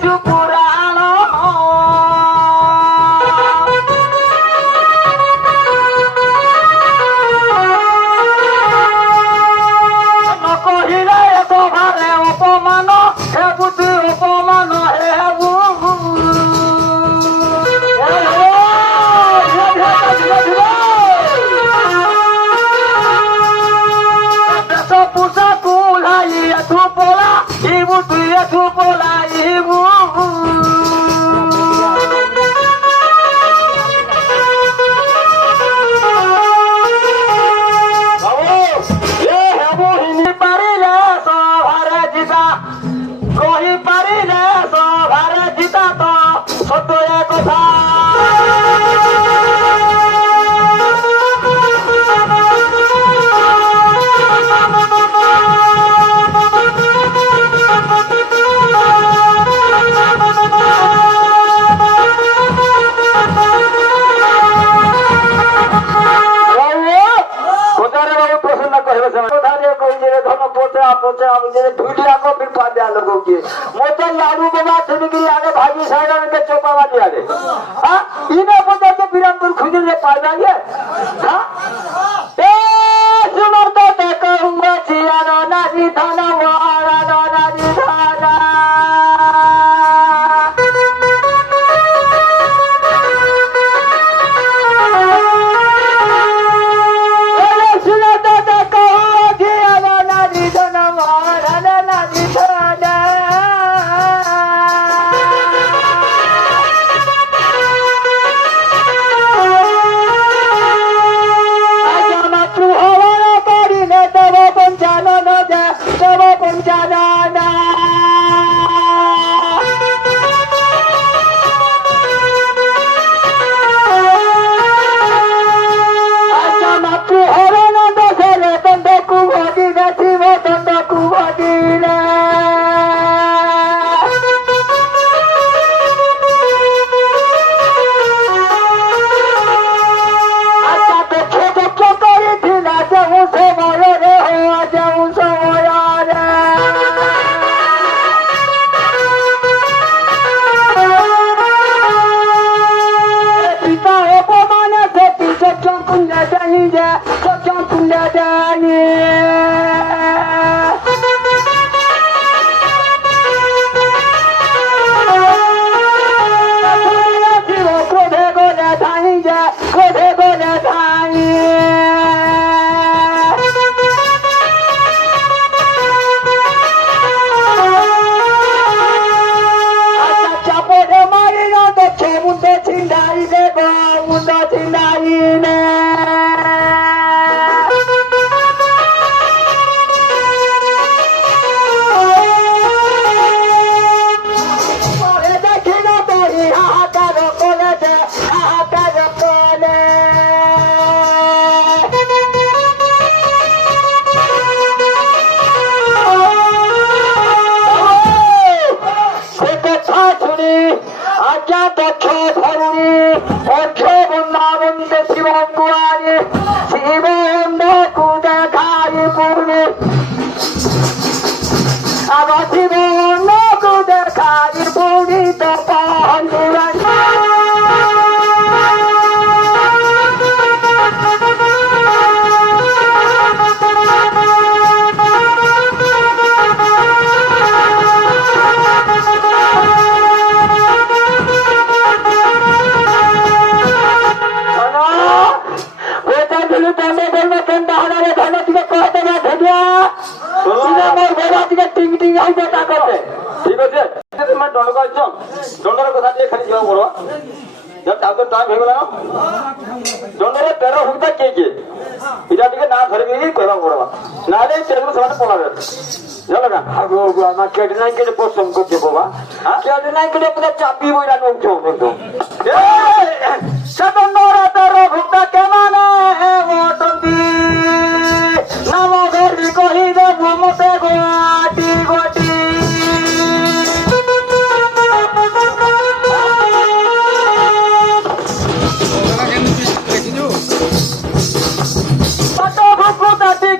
কিছু পুরাণ নকহিলে এতভারে অপমান হে বুদ্ধি অপমান হে পুষা কুলাই এথু পোলা ইবু তুই এথু পোলা ইবু পারিলে সভারে জিতা কহি পারিলে সভারে জিতা তো সত্য কথা लाडू बाबा आगे भाजी साइड के चौपा बाजी आगे इन्हें पता के बिरामपुर खुद से पा जाइए सुनता तो कहूँगा चिया नानी थाना वाला नानी थाना सुनता तो कहूँगा चिया नानी थाना वाला नानी थाना दंडर कथा खाली जाओ बड़ो जब ताको टाइम हेगला दंडरे 13 हुक्ता के इटा टिके ना धरबी कहबा पड़बा नाले तेरु समान पलाबे जलगा आगो आमा केडनाई के पोषण को के बाबा केडनाई के पूरा चापी बोइरा नो छो एकदम ए सदंडरा 13 हुक्ता के माने है वो तंदी नामो घर कहि दे मते गोटी गोटी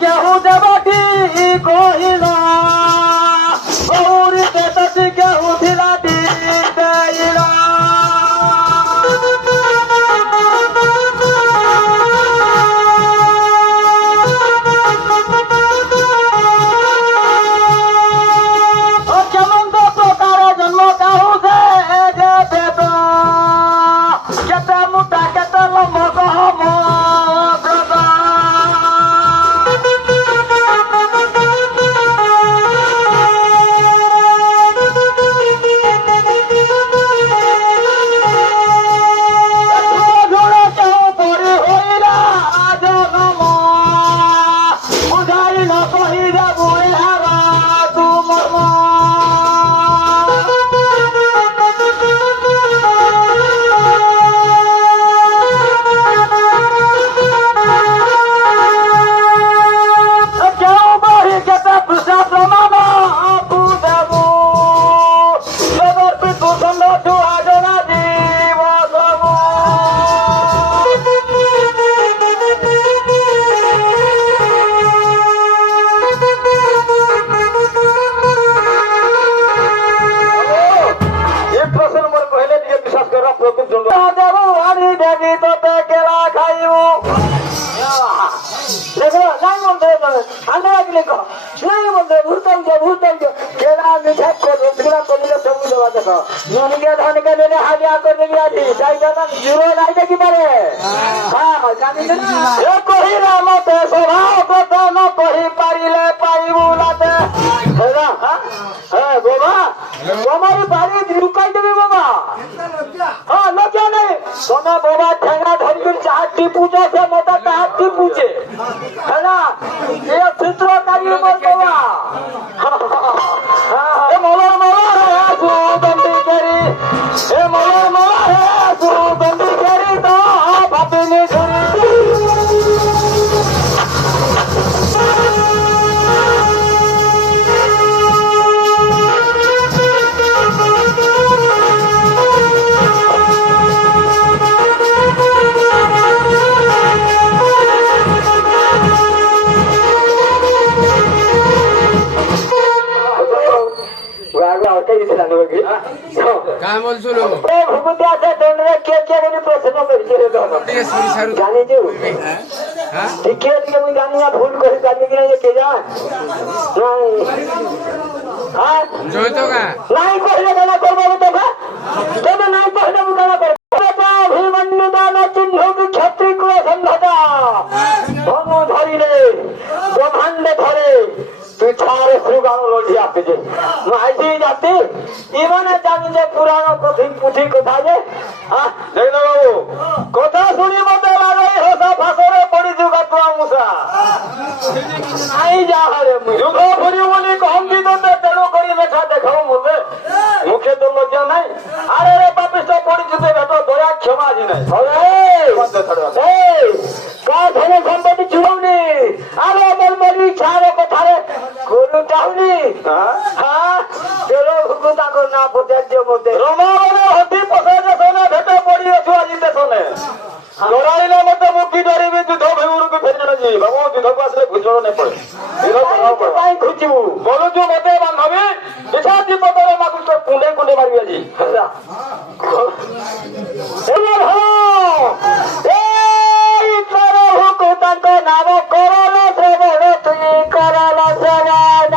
गेहूं देवाटी कोहिला और बेटी गेहूं दिलाती দেখো নুনকে ধনকে দিলে হাজিয়া করে দেবি আজি তাই জন্য জুড়ো নাই দেখি পারে হ্যাঁ জানি এ কহি রামতে স্বভাব কত ন কহি পারিলে পারিবু লাতে হ্যাঁ বাবা তোমার বাড়ি লুকাই দেবে বাবা হ্যাঁ লজ্জা নেই তোমরা বাবা ঠেঙ্গা ধরবি চারটি পুজো সে মোটা চারটি পুজে হ্যাঁ না এ সূত্রকারী বল বাবা এ মোলা মোলা হে আসু দন্ডি করি এ মোলা মোলা হে আসু দন্ডি করি তো ভাবিনি ধরি काय बोलছো ভূপতি আছে তোমরা কে কে বলি প্রশ্ন করছি রে জানি যে ঠিক আছে আমি জানি না ভুল করে জানি কি না কে জান নাই হ্যাঁ জয় তো গা নাই কইলে গানা করব তো গা তবে নাই কইলে আমি গানা করব বেটা অভিমন্যু দান চিহ্ন ক্ষত্রি কো সম্ভতা ধর্ম ধরিলে ব্রহ্মাণ্ড ধরে তুই ছাড় সুগান লড়িয়া পেজে মাইজি জাতি ইমানে জানি যে পুরাণ পুঁথি কোথায় যে দেখ না বাবু কথা শুনি মতে লাগে হোসা ফাঁসরে পড়ি যুগা তুয়া মুসা নাই যা হারে যুগ করি বলি কম দিন তেল করি দেখা দেখাও মতে মুখে তো লজ্জা নাই আরে রে পাপিষ্ট পরিচিত ভেট দয়া ক্ষমা আজি নাই কার ধনে সম্পত্তি চুড়াওনি আরে আমার মলি ছাড়ো কোথারে কোনো চাওনি হ্যাঁ চলো হুকু তাকো না প্রত্যাজ্য মতে রমাবনে হতি পসাজে সোনে ভেটে পড়ি আছো আজিতে সোনে লড়াইলে মতে মুক্তি ডরিবি যুদ্ধ ভেউরুকে ফেরনা জি বাবু যুদ্ধ আসলে ঘুচড় নে পড়ে কাই খুচিবু বলুছু মতে বান্ধবী বিছাতি পতরে মাকুষ্ট কুঁডে কুঁডে মারবি আজি এবার হ্যাঁ এই তোর হুকু তাকো নাম করলো শ্রবণ তুই করলো শ্রবণ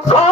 দুঃখ